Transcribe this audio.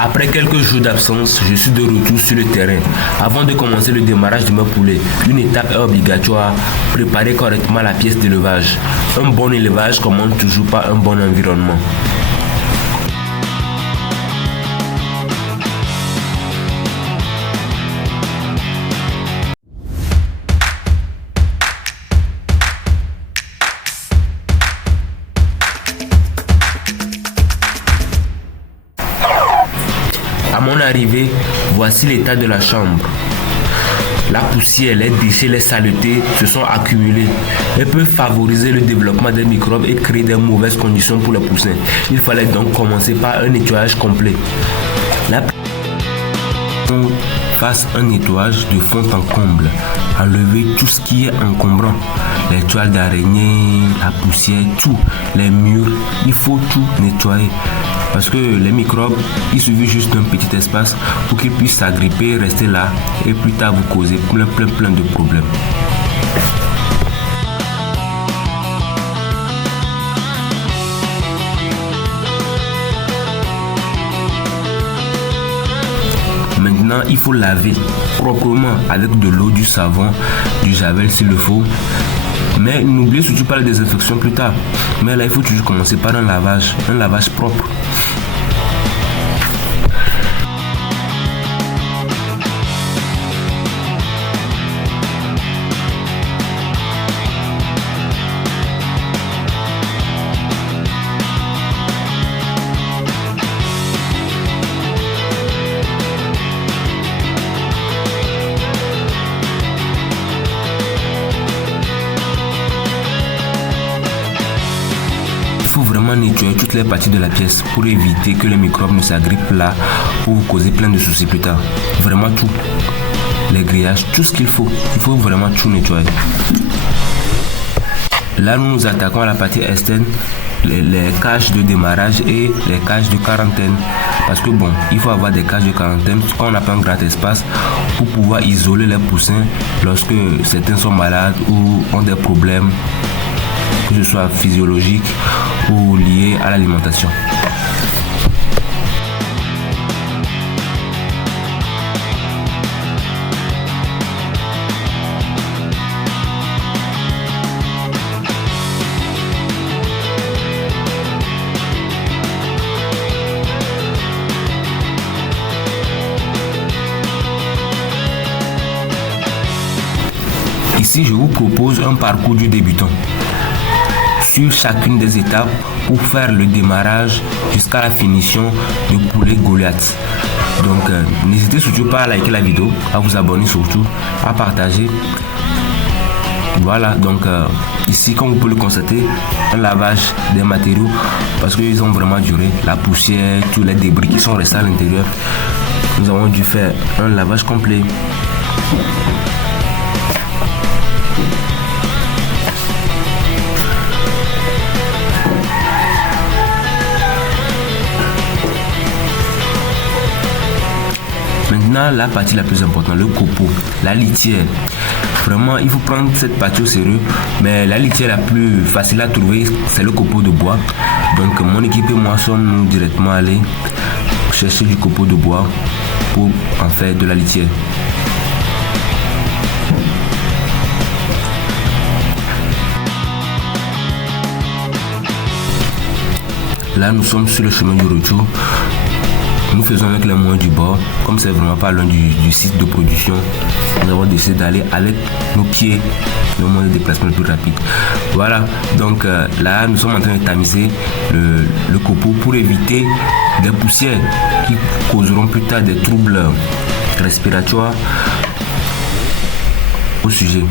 Après quelques jours d'absence, je suis de retour sur le terrain. Avant de commencer le démarrage de mes poulets, une étape est obligatoire, préparer correctement la pièce d'élevage. Un bon élevage commande toujours par un bon environnement. À mon arrivée, voici l'état de la chambre. La poussière, les déchets, les saletés se sont accumulés et peuvent favoriser le développement des microbes et créer de mauvaises conditions pour les poussins. Il fallait donc commencer par un nettoyage complet. Fasse un nettoyage de fond en comble. Enlever tout ce qui est encombrant. Les toiles d'araignée, la poussière, tout. Les murs, il faut tout nettoyer. Parce que les microbes, il suffit juste d'un petit espace pour qu'ils puissent s'agripper, rester là et plus tard vous causer plein de problèmes. Maintenant, il faut laver proprement avec de l'eau, du savon, du javel s'il le faut. Mais n'oubliez surtout pas la désinfection plus tard. Mais là, il faut toujours commencer par un lavage propre. Il faut vraiment nettoyer toutes les parties de la pièce pour éviter que les microbes ne s'agrippent là pour vous causer plein de soucis plus tard. Vraiment tout. Les grillages, tout ce qu'il faut. Il faut vraiment tout nettoyer. Là, nous nous attaquons à la partie externe, les cages de démarrage et les cages de quarantaine. Parce que bon, il faut avoir des cages de quarantaine quand on n'a pas un grand espace pour pouvoir isoler les poussins lorsque certains sont malades ou ont des problèmes, que ce soit physiologique ou lié à l'alimentation. Ici, je vous propose un parcours du débutant sur chacune des étapes pour faire le démarrage jusqu'à la finition du poulet Goliath. Donc, n'hésitez surtout pas à liker la vidéo, à vous abonner surtout, à partager. Voilà, donc ici, comme vous pouvez le constater, un lavage des matériaux parce qu'ils ont vraiment duré. La poussière, tous les débris qui sont restés à l'intérieur. Nous avons dû faire un lavage complet. Maintenant, la partie la plus importante, le copeau, la litière. Vraiment, il faut prendre cette partie au sérieux. Mais la litière la plus facile à trouver, c'est le copeau de bois. Donc, mon équipe et moi sommes directement allés chercher du copeau de bois pour en faire de la litière. Là, nous sommes sur le chemin du retour. Nous faisons avec les moyens du bord, comme c'est vraiment pas loin du site de production, nous avons décidé d'aller avec nos pieds, le moyen de déplacement le plus rapide. Voilà, donc là nous sommes en train de tamiser le copeau pour éviter des poussières qui causeront plus tard des troubles respiratoires au sujet.